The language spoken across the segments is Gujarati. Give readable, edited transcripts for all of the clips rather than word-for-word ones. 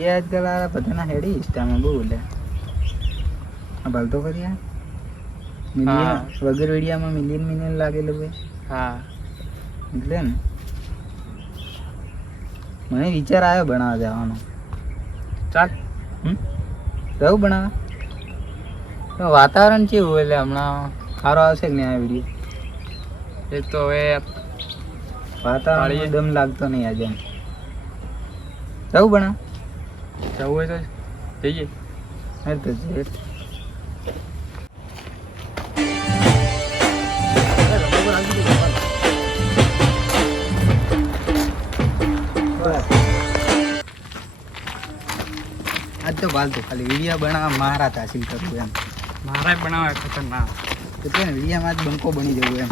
એ આજકાલ આ બધાના હેડી ઇન્સ્ટામાં બહુ લે આ ભલતો કરી આ મિલિયન વગર વિડીયામાં મિલિયન લાગેલું ભાઈ. હા એટલે ને મને વિચાર આવ્યો બનાવવા જવાનો. ચાલ રહું બનાવવા તો વાતાવરણ કેવું એટલે હમણાં સારો આવશે કે નહીં આ વિડીયો? એ તો હવે વાતાવરણ દમ લાગતો નહીં આજે એમ. રહું બનાવ જવું હોય તો જઈએ. હા તો જઈએ. આજ તો બાલ તો ખાલી વિડીયો બનાવવા મારા હાસિલ કરવું એમ. મારે બનાવે ખતરનાક તો કે ને વિડીયોમાં જ બંકો બની જવું એમ.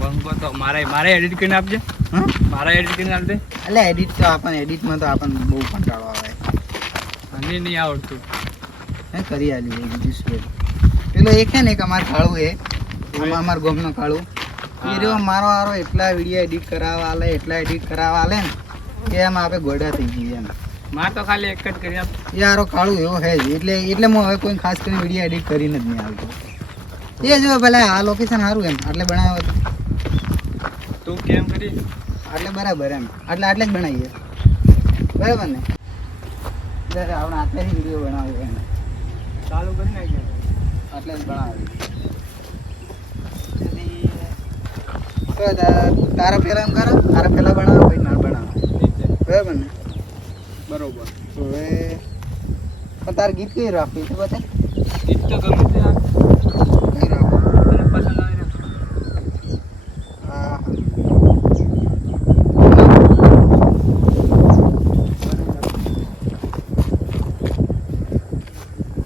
બંકો તો મારે એડિટ કરીને આપજે. હા મારે એડિટ કરીને આપજે. એટલે એડિટ તો એડિટમાં તો આપણને બહુ કંટાળો આવે. મને નહીં આવડતું. હે કરી આલ્યું બીજું શું. પેલો એક છે ને એક અમારે કાળું એ અમારા ગામનો કાળું એ રહ્યો મારો હારો એટલા વિડીયો એડિટ કરાવવા આલે એટલા એડિટ કરાવવા આલે ને કે એમ આપણે ગોડા થઈ ગઈ એમ. મારે તો ખાલી એક જ કરી આપ. એ હારો કાળું એવો હે જ એટલે હું હવે કોઈ ખાસ કરીને વિડીયો એડિટ કરીને જ નહીં આવતો. એ જો પેલા આ લોકેશન સારું એમ આટલે બનાવ્યો હતો. તું કેમ કરી આટલે બરાબર એમ આટલે જ બનાવીએ બરાબર ને. આપણે આટલેથી વિડીયો બનાવ્યો એમ ચાલુ કરી નાખીએ. આટલે જ બનાવ્યું. તારા પહેલા એમ કરો તારા પહેલા બનાવો પછી ના બનાવો બરાબર ને. બરોબર. હવે પણ તારે ગીત કઈ રાખવું છે બતાય. ગીત તો ગમે તે આપ. કઈ રાખવું મને પસંદ આવે ને. હા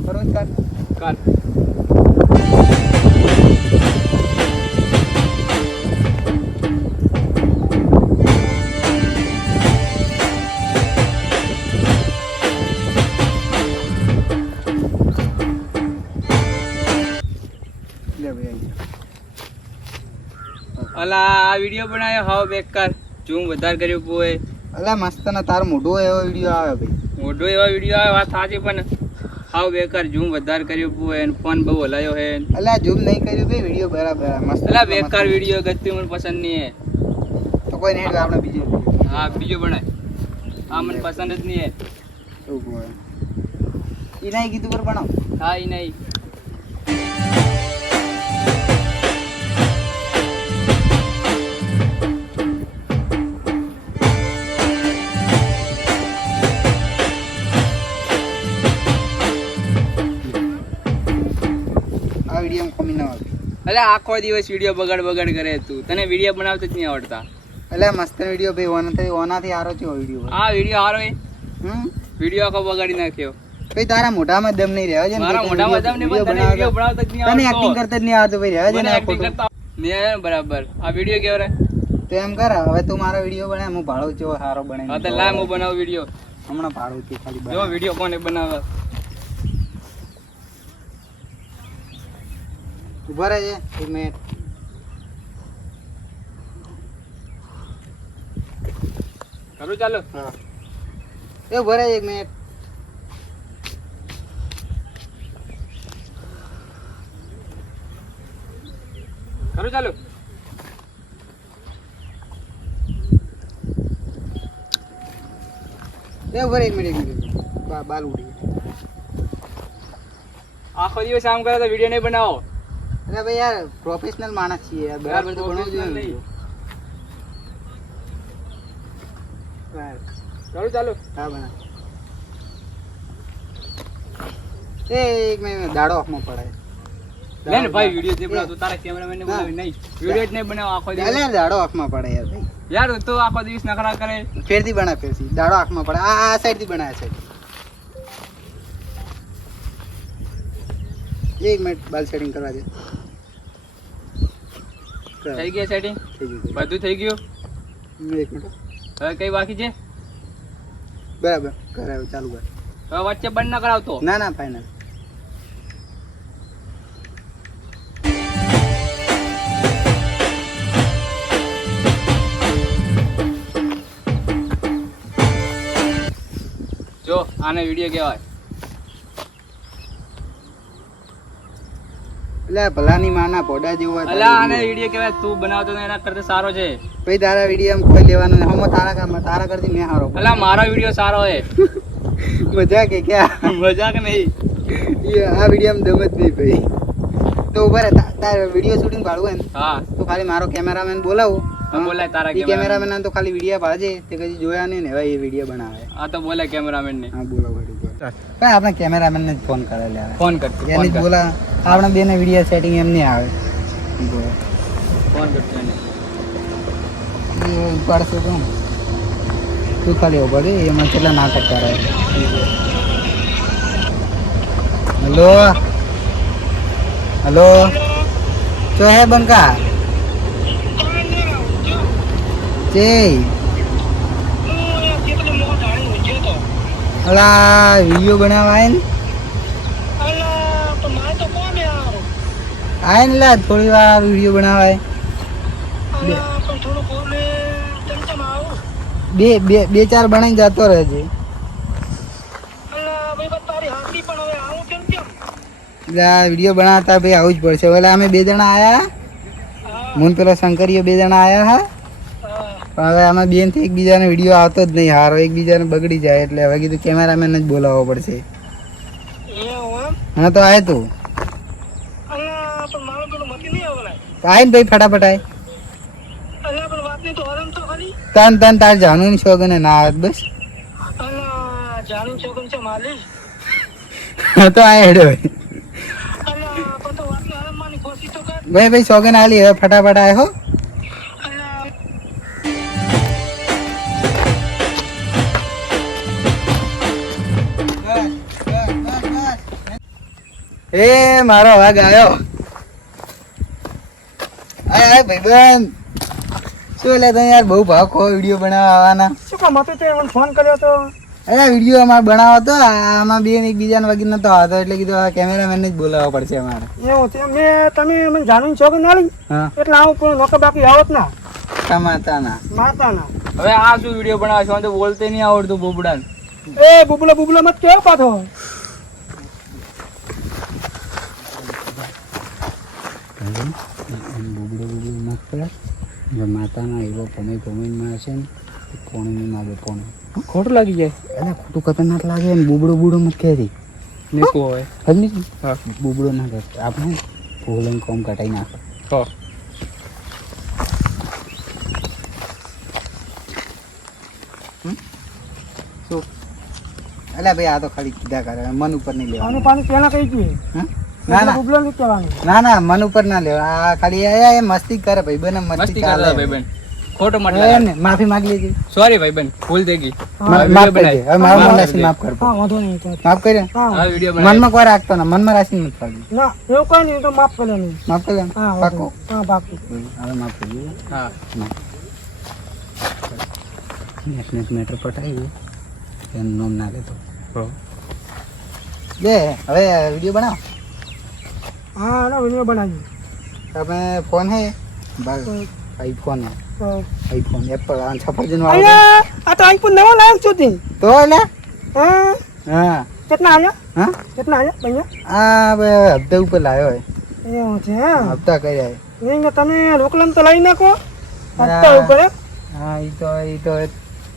ફરોજ કાઢ કાઢ. અલા આ વિડિયો બનાવ્યો હાવ બેકાર. ઝૂમ વધારે કર્યું પોએ. અલા મસ્ત ને તાર મોઢો એવો વિડીયો આવે ભાઈ. મોઢો એવા વિડિયો આવે વાત સાચી પણ હાવ બેકાર. ઝૂમ વધારે કર્યું પોએ અને ફોન બહુ હલાયો હે. અલા ઝૂમ નહીં કર્યું ભાઈ વિડીયો બરાબર મસ્ત. અલા બેકાર વિડિયો ગતિ મને પસંદ નહીં હે. તો કોઈ નહીં આપણે બીજો હા બીજો બનાય. આ મને પસંદ જ નહીં હે. એવું હોય ઈ નહીં કીધું પર બનાવ. હા ઈ નહીં. આ વિડીયો કોમી ના આવે. અલે આખો દિવસ વિડિયો બગાડ કરે તું. તને વિડિયો બનાવતા જ નહીં આવડતા. એટલે મસ્ત વિડીયો ભાઈ ઓનાથી સારો છે વિડીયો. આ વિડિયો હારો હે. વિડિયો આખો બગાડી નાખ્યો. ભાઈ તારા મોઢામાં દમ નહીં રહેવા છે. મારા મોઢામાં દમ નહીં પણ તને વિડિયો બનાવતા જ નહીં આવડતો. તને એક્ટિંગ કરતા જ નહીં આવડતું ભાઈ રહેવા છે ને. એક્ટિંગ કરતા નહીં આવે બરાબર. આ વિડિયો કેવો રે? તો એમ કર હવે તું મારો વિડીયો બનાવ હું ભાડો ચેવો સારો બનાવી. હા તો લાય હું બનાવું વિડિયો. હમણાં ભાડો છે ખાલી જો વિડિયો કોને બનાવે. ઉભા રહેજે 1 મિનિટ. કરું ચાલો. હા એ ઉભા રહેજે 1 મિનિટ. કરું ચાલો. એ ઉભા રહે 1 મિનિટ બાલ ઉડી. આખો દિવસ આમ કરે તો વિડિયો નહીં બનાવો. અરે ભાઈ યાર પ્રોફેશનલ માણસ છીએ યાર બરાબર તો ભણવું જોઈએ ને. કરું ચાલો. હા બના એ 1 મિનિટ દાડો આંખમાં પડાય. લે ને ભાઈ વિડિયો જે બનાવતો તારા કેમેરામેન ને બનાવી નહીં. વિડિયો જ નહીં બનાવો આખો દિવસ. લે દાડો આંખમાં પડે યાર ભાઈ. યાર તો આખો દિવસ નખરા કરે. ફેરથી બના ફેરથી દાડો આંખમાં પડે. આ સાઈડ થી બનાવે છે. 1 મિનિટ બાલ સેટિંગ કરવા દે. થઈ ગયા સેટિંગ? થઈ ગયું બધું થઈ ગયું. 1 મિનિટ હવે કઈ બાકી છે? બરાબર કરાવ ચાલુ કર. હવે વચ્ચે બંધ ન કરાવતો. ના ના ફાઇનલ. જો આને વિડીયો કહેવાય. એટલે ભલાની માના પોડા જેવો હોય અલા આને વિડીયો કહેવાય. તું બનાવતો તો એના કરતા સારો છે. ભાઈ તારા વિડીયો કોઈ લેવાનો નહીં. હમો તારા કરતી મેં હારો અલા મારો વિડીયો સારો હે. મજા કે ક્યાં મજાક નહીં. આ વિડીયો દમ જ નહીં ભાઈ. તો ઉભા રહે તારે વિડીયો શૂટિંગ પાડવું હોય ને હા તો ખાલી મારો કેમેરામેન બોલાવું. બોલાય તારા એ કેમેરામેન તો ખાલી વિડીયો પાડે તે કદી જોયા નહીં ને હવે એ વિડીયો બનાવે. આ તો બોલાય કેમેરામેન ને. હા બોલાવો ભાઈ આપણે કેમેરામેન ને જ ફોન કરે લે ફોન કર. એની જ બોલા આપણે બેને વિડીયો સેટિંગ એમ નહીં આવે. ફોન કરતો એને. ઉપાડશે તો તું ખાલી ઉભા રે એમાં કેટલા નાટક કરે. હેલો હેલો ચો હે બંકા ચે અલા વિડીયો બનાવવા આય ને આય ને લા થોડી વાર વિડીયો બનાવાય. બે ચાર બનાવી જતો રહેજે. વિડીયો બનાવતા ભાઈ આવું જ પડશે. ઓલા અમે 2 જણા આયા મુન પેલો શંકરીઓ 2 જણા આયા હા પણ હવે આમાં બેન થી એકબીજાને વિડીયો આવતો જ નહીં. હારો એકબીજાને બગડી જાય એટલે હવે કીધું કેમેરામેન જ બોલાવવો પડશે. હા તો આય તું આય ને ભાઈ ફટાફટ આય. તન તાર જાણું ની શોગન ના આવત બસ. હા તો આય હેડો ભાઈ શોગન આલી હવે ફટાફટ આય હો. એ મારો અવાજ આવ્યો. આય ભાઈબંધ શું એટલે તો યાર બહુ ભાવ ખો વિડીયો બનાવવા આવવાના. શું કામ હતું તે મને ફોન કર્યો તો? અરે વિડીયો અમારે બનાવો તો આમાં બેન એકબીજાને વગર નતો આવતો એટલે કીધું આ કેમેરામેન જ બોલાવવો પડશે અમારે. એવું છે તમે મને જાણું છો કે ના લઈ હા એટલે આવું કોઈ નોકર બાકી આવત ના માતાના માતાના. હવે આ શું વિડીયો બનાવે છે? મને તો બોલતે નહીં આવડતું બોબડાને. એ બુબલા મત કેવો પાછો. માતાના એવો પમેમાં હશે ને પોણી માગે પોણી ખોટું લાગી જાય. એટલે ખોટું ખતરનાક લાગે ને બુબડો મત કહેતી નીકળો હોય. સમજી હા બુબડો ના કર આપણે ફૂલને કોમ કટાઈ નાખે. હો શું એટલે ભાઈ આ તો ખાલી કીધા કરે મન ઉપર નહીં આનું લેવાનું. પાણી પેલા કઈ ગયું હા? ના ના બુબલો નથી કહેવાનું. ના મન ઉપર ના લેવા. આ ખાલી એ મસ્તી કરે ભાઈ બને મસ્તી મસ્તી ચાલે કરતા ભાઈબંધ. ખોટો મત એમ લાગે. ને માફી માંગી લેજે. સોરી ભાઈબંધ, ભૂલ થઈ ગઈ. માફ કરી દે. હવે મારું મન રાશિ માફ કર. હા વાંધો નહીં તો. માફ કરી દે. હા આ વિડીયો બનાવી. મનમાં કોઈ રાખતો ના મનમાં રાશિ નથી કરતી. ના એવું કઈ નહીં તો માફ કરે નહીં. માફ કરી દે. હા પાકો હા બાકી. હવે માફ કરી દે. હા નેટ મેટર પટાવ્યું એનું નામ ના લેતો. હો. લે હવે વિડીયો બનાવો. હા એનો વિડીયો બનાવી. તમે ફોન હે આઈફોન હે તો આઈફોન એપલ આ સફરજન વાળો અલ્યા આ તો આઈફોન નવો લાવ્યો છું તે. તો એટલે હા હા કેટલા આવ્યા? હા કેટલા આવ્યા પૈયા? આ બે હપ્તા ઉપર લાવ્યો હે. એવું છે હા. હપ્તા કર્યા હે. નહીં તમે રોકલમ તો લઈ નાખો. હપ્તા ઉપર એમ? હા એ તો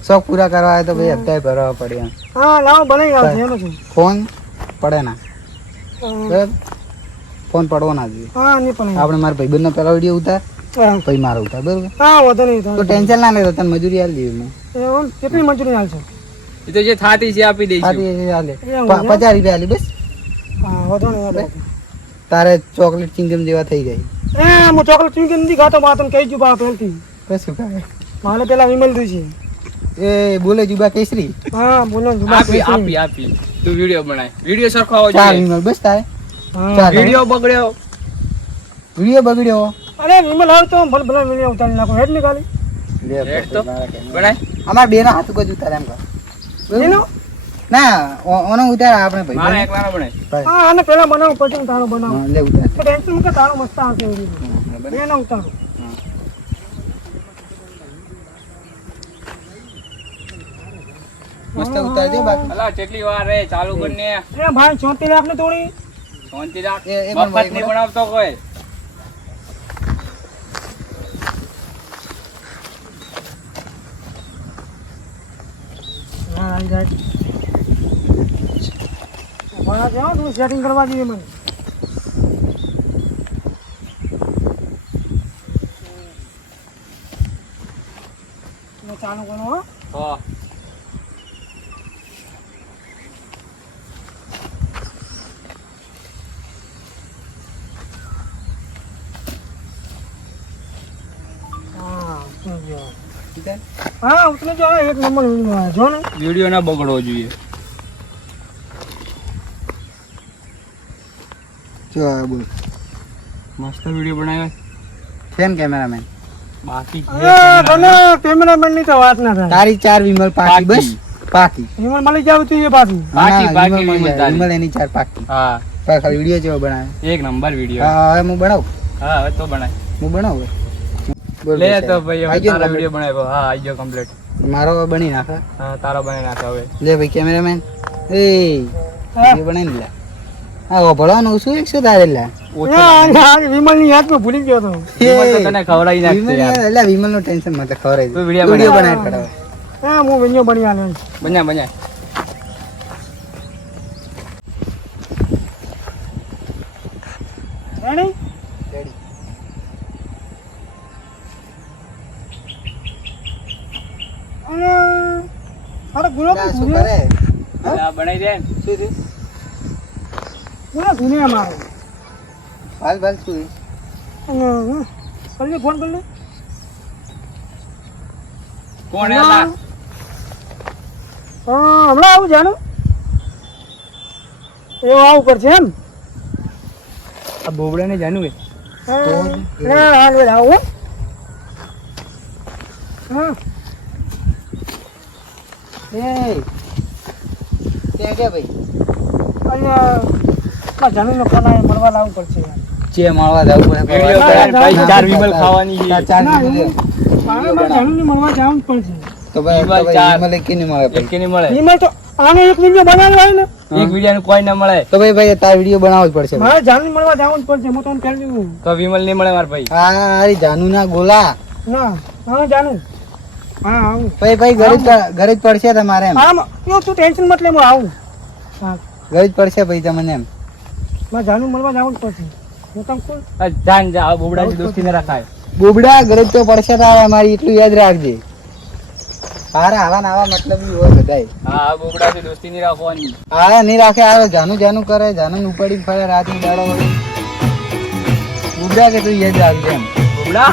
શોખ પૂરા કરવા હોય તો ભાઈ હપ્તા ભરવા પડે એમ. હા લાવો બનાવી આવશે એમ છે. ફોન પડે ના હા બરાબર ફોન પડવો ના જોઈએ. નહીં પણ આપણે મારા ભાઈબંધનો પહેલો વિડીયો ઉતાર હા પછી મારો ઉતાર બરાબર. વધુ નહીં તો ટેન્શન ના લેતો તને મજૂરી આલી દેવી મેં. એવું કેટલી મજૂરી હાલશે? એ તો જે થાતી છે આપી દઈશું. આલી આલે એવું 50 રૂપિયા આલી બસ. હા વધુ નહીં. તારે ચોકલેટ ચિંગમ જેવા થઈ જાય. હું ચોકલેટ ચીંકી નથી ખાતો બા તને કહી જુબા પહેલથી. કશું કાંઈ. મારે પેલા વિમલ છે. એ બોલે જુબા કેસરી હા બોલો જુબા આપી તું વિડીયો બનાય. વિડીયો સરખો આવવો ચાર જોઈએ. વિમલ બસ તારે હા ચાલ. વિડીયો બગડ્યો. વિડીયો બગડ્યો અરે વિમલ હાલ તો ભલે ભલે વિડીયો ઉતારી નાખો હેડ ની ખાલી લે રેડ તો બનાય. અમાર બે ના હાથ ઉપર જ ઉતારે એમ કર. એનો ના ઓનો ઉતાર આપણે ભાઈ મારા એકલાનો બનાય. હા આને પેલા બનાવો પછી તારો બનાવો. હા, લે ઉતાર તો ટેન્શન મૂકે તારો મસ્ત આવશે વિડીયો. એનો ઉતારો. મસ્ત ઉતારી દે બાકી અલા કેટલી વાર રે ચાલુ કરીને એ ભાઈ 34 લાખ ની થોડી શાંતિ રાખ એ પણ મફત નહીં બનાવતો કોઈ હા આવી જાય બના જાઓ તું સેટિંગ કરવા દઈએ મને ચાલુ કરો હો હા હા ઉતરી ગયો. ઠીક છે? હા ઉતરી જાઓ એક નંબર વિડીયો જો ને વિડીયો ના બગડવો જોઈએ જો આ બોલ મસ્ત વિડીયો બનાવ્યો કેમ કેમેરામેન બાકી અરે તને કેમેરામેન ની તો વાત ના થાય તારી 4 વિમલ પાકી બસ પાકી હિમલ મળી જાવ તું એ પાછું પાકી, ના, પાકી વિમલ મળી વિમલ જાય. તારી. વિમલ એની 4 પાકી હા પાકા વિડિયો જેવો બનાવે એક નંબર વિડીયો હા હવે હું બનાવું હા હવે તો બનાય હું બનાવું બોલ લે ભાઈ તો સાહેબ. ભાઈ હવે આઈ ગયો તારા ને વિડીયો બનાવ્યો હા આઈ ગયો કમ્પ્લીટ મારો હવે બની નાખે હા તારો બનાવી નાખ હવે લે ભાઈ કેમેરામેન એ હા. વિડિયો બનાવી લે હા ભળવાનું શું એક શું તારે લે વિમલ ની યાદ માં ભૂલી ગયો તો વિમલ તો તને ખવડાવી નાખશે યાર એટલે વિમલ નો ટેન્શન મત ખબર તું વિડીયો વિડિયો બનાવ. બનાવી પડાવે હા હું વિડીયો બની આલ્યો બન્યા બન્યા રેડી રેડી અને અરે ગુનો લા, શું કરે હા? આ બનાવી દે ને. શું થયું ગુનો ગુને મારો હાલ ભાલ શું થયું? કરી ફોન કરી લે કોણ હતા હમણાં આવું જાણું એવું આવું કરશે એમ આ બોબડા ને જાણું કે હાલ વેલા આવું હા એ ત્યાં ગયા ભાઈ અહીંયા જાણું ફોન આવે મળવા લાવવું પડશે યાર ચે મળવા જવું પડે વિડીયો ના, બનાવીને ના, ભાઈ ના, ચાર ના, વિમલ ના, ખાવાની છે ના, ચાર ના, વિમલ એવું. મારે જાણું મળવા જવું જ પડશે તો ભાઈ વિમલ તો ભાઈ ચાર. વિમલ એકે નહીં મળે એક ભાઈ કે નહીં મળે એમાં તો આનો એક વિડીયો બનાવ્યો હોય ને એક વિડીયો ને કોઈ ના મળે તો ભાઈ તાર વિડિયો બનાવવો જ પડશે ભાઈ. મારે જાણું મળવા જવું જ પડશે હું તમને પહેલી દઉં તો વિમલ નહીં મળે મારા ભાઈ હા અરે જાનુ ના ગોલા ના હા જાણું હા આવું ભાઈ ઘરે જ પડશે તમારે એમ આમ એવું તું ટેન્શન મત લે હું આવું હા ઘરે જ પડશે ભાઈ તમને એમ મારે જાણું મળવા જવું જ પડશે હું તમને કહું આ જાન જા બોબડાની દોસ્તી ને રખાય બોબડા ઘરે જ તો પડશે તો આવે મારી એટલું યાદ રાખજે હારા આવા ને આવા મતલબ હોય બધાય હા આ બોબડાથી દોસ્તી નહીં રાખવાની હા નહીં રાખે આવે જાનું કરે જાનું ઉપાડી ફરે રાતની દાડો વળી બોબડા કે તું યાદ રાખજે એમ બોબડા